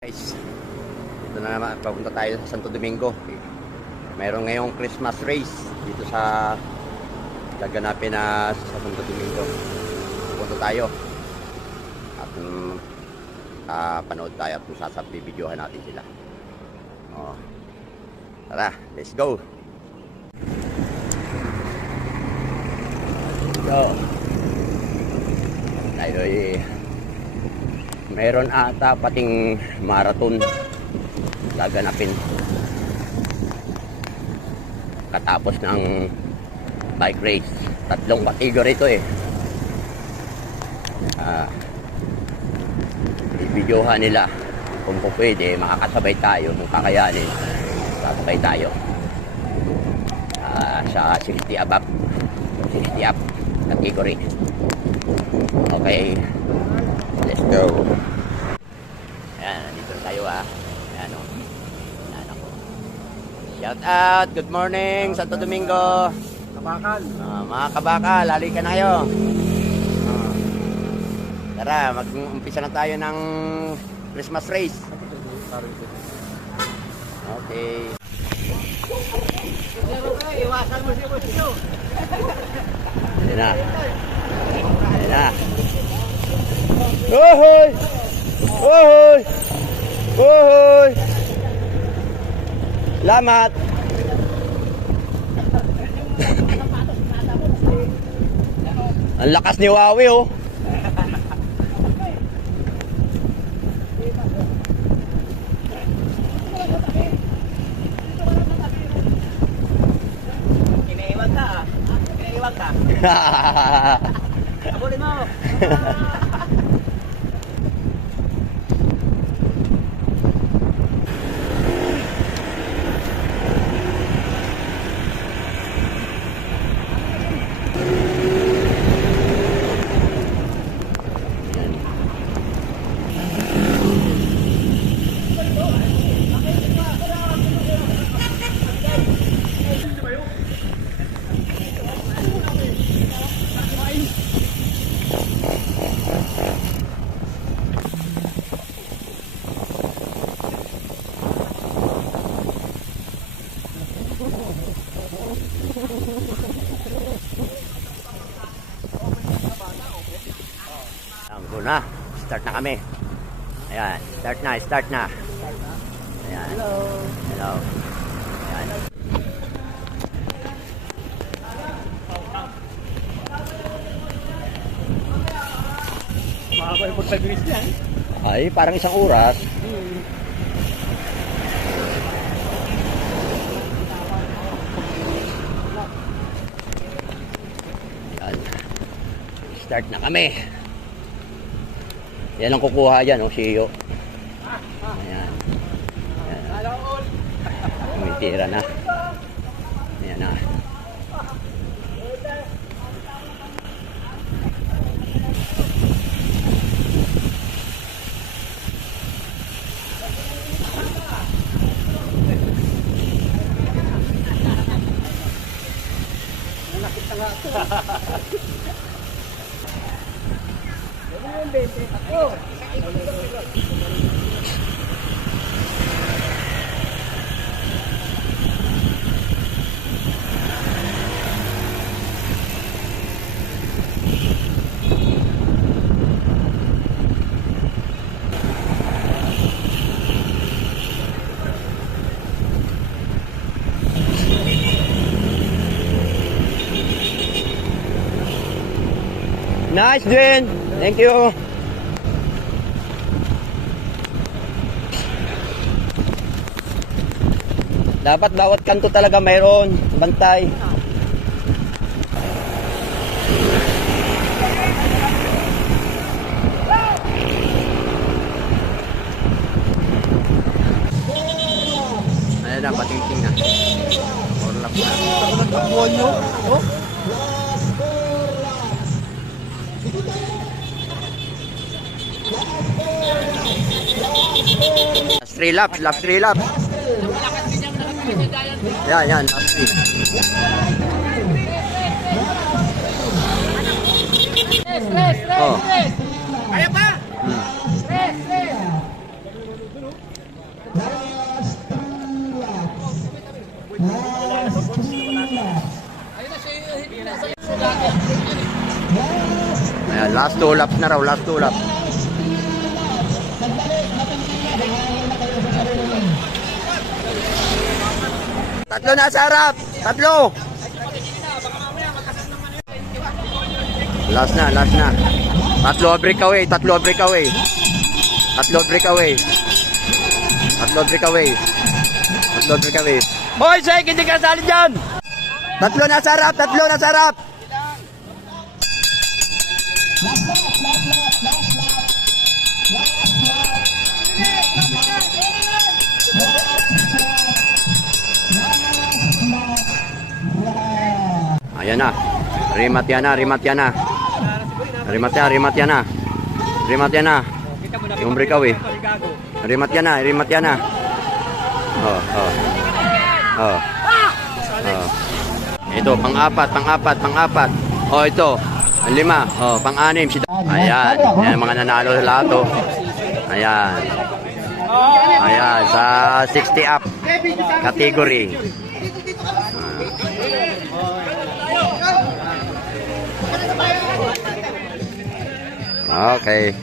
Guys, dito na naman, papunta tayo sa Santo Domingo. Mayroon ngayong Christmas race dito sa gaganapin na sa Santo Domingo. Pupunta tayo at panood tayo at sasabibidyohan natin sila. Tara, let's go. So, tayo mayroon ata pating marathon gaganapin katapos ng bike race. Tatlong category ito i-videohan nila kung pwede makakasabay tayo, kung kakayanin sasabay tayo sa 60 above 60 up category. Okay, let's go. Ayan, nandito tayo Ayan o. Ayan ako. Shout out, good morning Santo Domingo. Kabakal. Mga kabakal, halika na kayo. Tara, mag-umpisa na tayo ng Christmas race. Okay. Iwasan mo siya. Ayan na. Ayan na. Ohoy! Ohoy! Ohoy! Salamat! Ang lakas ni Wawi Kinaiwan ka. Kinaiwan ka. Abulin mo. Na, start na kami. Ayan, start na. Ayan. Hello. Ayan. Mahaba yung pagtagris yan. Ay, parang isang oras. Ayan. Start na kami. Yan ang kukuha dyan, siyo. Ayan. Ayan. Tumitira na. Ayan na. Nakita nga ito. Ako. Nice, Jen. Thank you. Dapat bawat kanto talaga mayroon bantay. Ayan na, patingting na. Orlap na. Nagkakuhan nyo. Last 3 laps, last 3 laps. Yan, last 3. Stress. Oh. Kaya pa? Ayan, last 2 laps na raw, last 2 laps. Tatlo na sa harap! Tatlo! Last na, last na. Tatlo breakaway, tatlo breakaway. Tatlo breakaway. Tatlo breakaway. Tatlo breakaway. Hoy, Sek, hindi ka sali dyan! Tatlo na sa harap, tatlo na sa harap! Ayan na. Rimat yan na, rimat yan na. Rimat yan, rimat yan na. Rimat yan na. Yung breakaway. Rimat yan na, rimat yan na. Oh, oh. Oh. Oh. Ito, pang-apat, pang-apat, pang-apat. Oh, ito. Ang 5. Oh, pang-6 si Ayan. Ayan, mga nanalo sa lahat, oh. Ayan. Ayan, sa 60 up category. Okay.